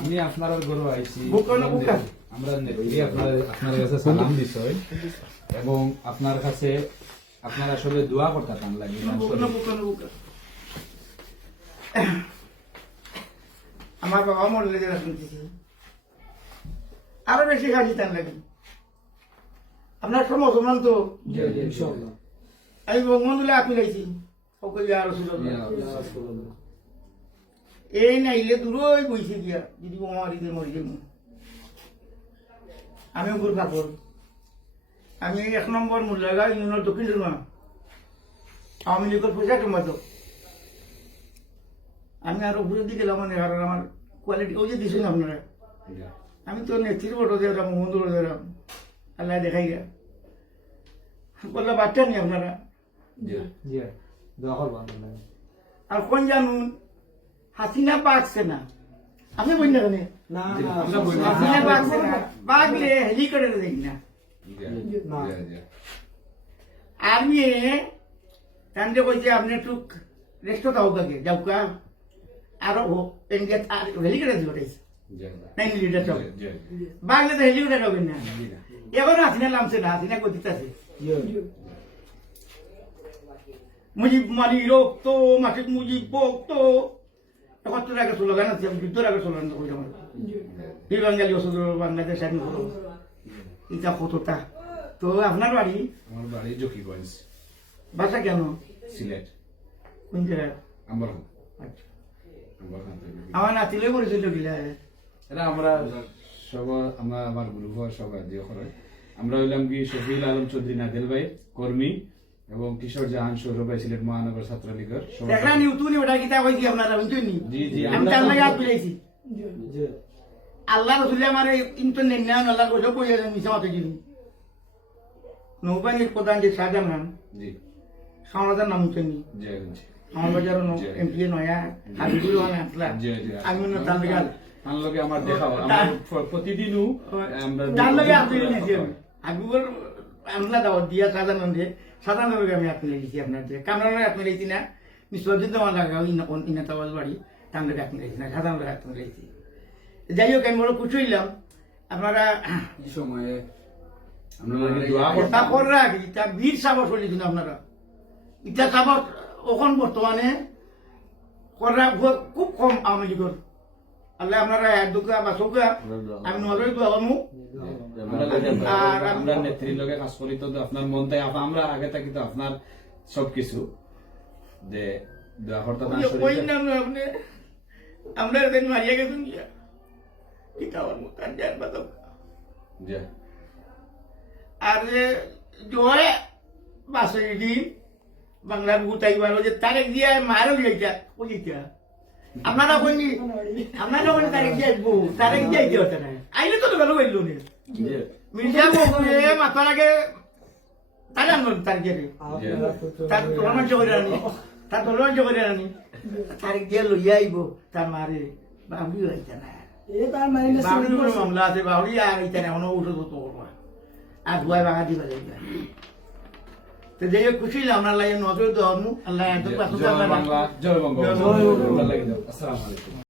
আমি আপনার গরু আইছি বুকা না বুকা? আমরা নেত্রী আপনার আপনার কাছে সালাম দিছই এবং আপনার কাছে আপনার আসলে দোয়া লাগে বুকনা বুকনা বুকা আমার বাবা মরলে যারা শুনতেছি আরও বেশি তার লাগে আপনার সব মুসলমান তো আমি বঙ্গবন্ধুলে আপনি সকলে আর এই নাইলে দূরই বইছে গিয়া যদি মহামারীতে মরি যাব আমি ওগুলো কাপড় আমি এক নম্বর মূল্যাগা ইউনিয়নের দক্ষিণ সুরমা আওয়ামী লীগের পয়সা জমাতো আমি আর উপরের দিকে গেলাম মানে কারণ আমার কোয়ালিটি ওই যে দিছেন আপনারা। আমি তো নেত্রীর ফটো দিলাম বন্ধুর দিলাম আল্লাহ দেখাই গা বলল বাচ্চা নেই আপনারা? আর কোন জানুন? হাসিনা বাগছে না। আপনি বই না কেন? হাসিনা বাগছে না। বাগলে হেলিকপ্টারে দেখি না। আমি তান্ডে কইছে আপনি একটু রেস্ট দাও কাকে যাও কা। আর ও এনগে আর হেলিকপ্টারে দিল রেস নাই লিডার সব বাগলে তো হেলিকপ্টার হবে না। এখন হাসিনা নামছে না হাসিনা গতিতে আছে মুজিব মালি রক্ত মাসিক মুজিব ভক্ত। একাত্তর আগে স্লোগান আছে যুদ্ধের আগে স্লোগান তো কইলাম বীর বাঙালি ওষুধ বাংলাদেশ স্বাধীন হলো। এটা কতটা? তো আপনার বাড়ি? আমার বাড়ি জকিগঞ্জ। বাসা কেন? সিলেট। কোন জায়গায়? আমার আচ্ছা। আমার আমার নাতিলে করেছিল গিলা। এটা আমরা সব আমরা আমার গ্রুপ সবাই দিয়ে করে আমরা হইলাম কি শফিউল আলম চৌধুরী নাদিল ভাই কর্মী। এবং কিশোর জাহান সৌরভ সিলেট মহানগর ছাত্রলীগের সভাপতি। দেখলাম ইউটিউবে ওটা কিতা কইছি আপনারা বুঝছেন জি, জি, আমি তার লাগে হাত আল্লাহ রসুলে আমার ইন্টারনেট নেন আল্লাহ কইছো কইয়া মিশা মতো জিনি নৌবাহিনীর প্রধান যে শাহজাহান জি। সামরাজার নাম জি আমার বাজার এমপি নয়া হাবিবুর রহমান আসলা জি, জি। আমি মনে তার লাগে তার লগে আমার দেখা। আমার প্রতিদিনও আমরা তার লাগে আপনি নিয়েছি হাবিবুর আমলা দাওয়াত দিয়া সাধারণ দিয়ে লোক আমি আপনি লিখেছি আপনার কামরান আপনি লিখছি না। আমার লাগা বাড়ি তার লোক আপনি লিখছি না সাধারণ আপনি লিখছি যাই হোক আমি বড় খুশি হইলাম। আপনারা সময়ে বীর আপনারা। ইটা সাবস এখন বর্তমানে খুব কম আওয়ামী লীগের আল্লাহ আপনারা এক দুকা বা চৌকা আমি নজরে তো আগামু আমরা আর আমরা নেত্রীর লগে কাজ করি তো আপনার মন তাই আমরা আগে থাকি তো আপনার সবকিছু। যে দোয়া করতাম ওই নাম আপনি। আমরা এদিন মারিয়া গেছেন গিয়া আমার মুখান বাদক জি আর যে জয় বাসে দিন বাংলার গুতাই বারো যে তারেক দিয়া মারো যাইতা ওই যাইতা আপনারা কইনি আপনারা কইনি আইবো তারেক দিয়া আইতে হতে না আইলে তো গেল হইল নি। মির্জা বকুয়ে মাথা লাগে তারে আনবেন তার গিয়ে তার মাংস করে আনি। তার করে আনি। লইয়া আইব? তার মারে বাবলি আইতা না। মামলা আছে বাবলি আর আইতা না অন্য উঠে তো তোর আর বাগা দিবা যাইবা তো যাই হোক খুশি আপনার লাগে নজর দেওয়ার আল্লাহ জয় বাংলা জয় দাও। আসসালামু আলাইকুম।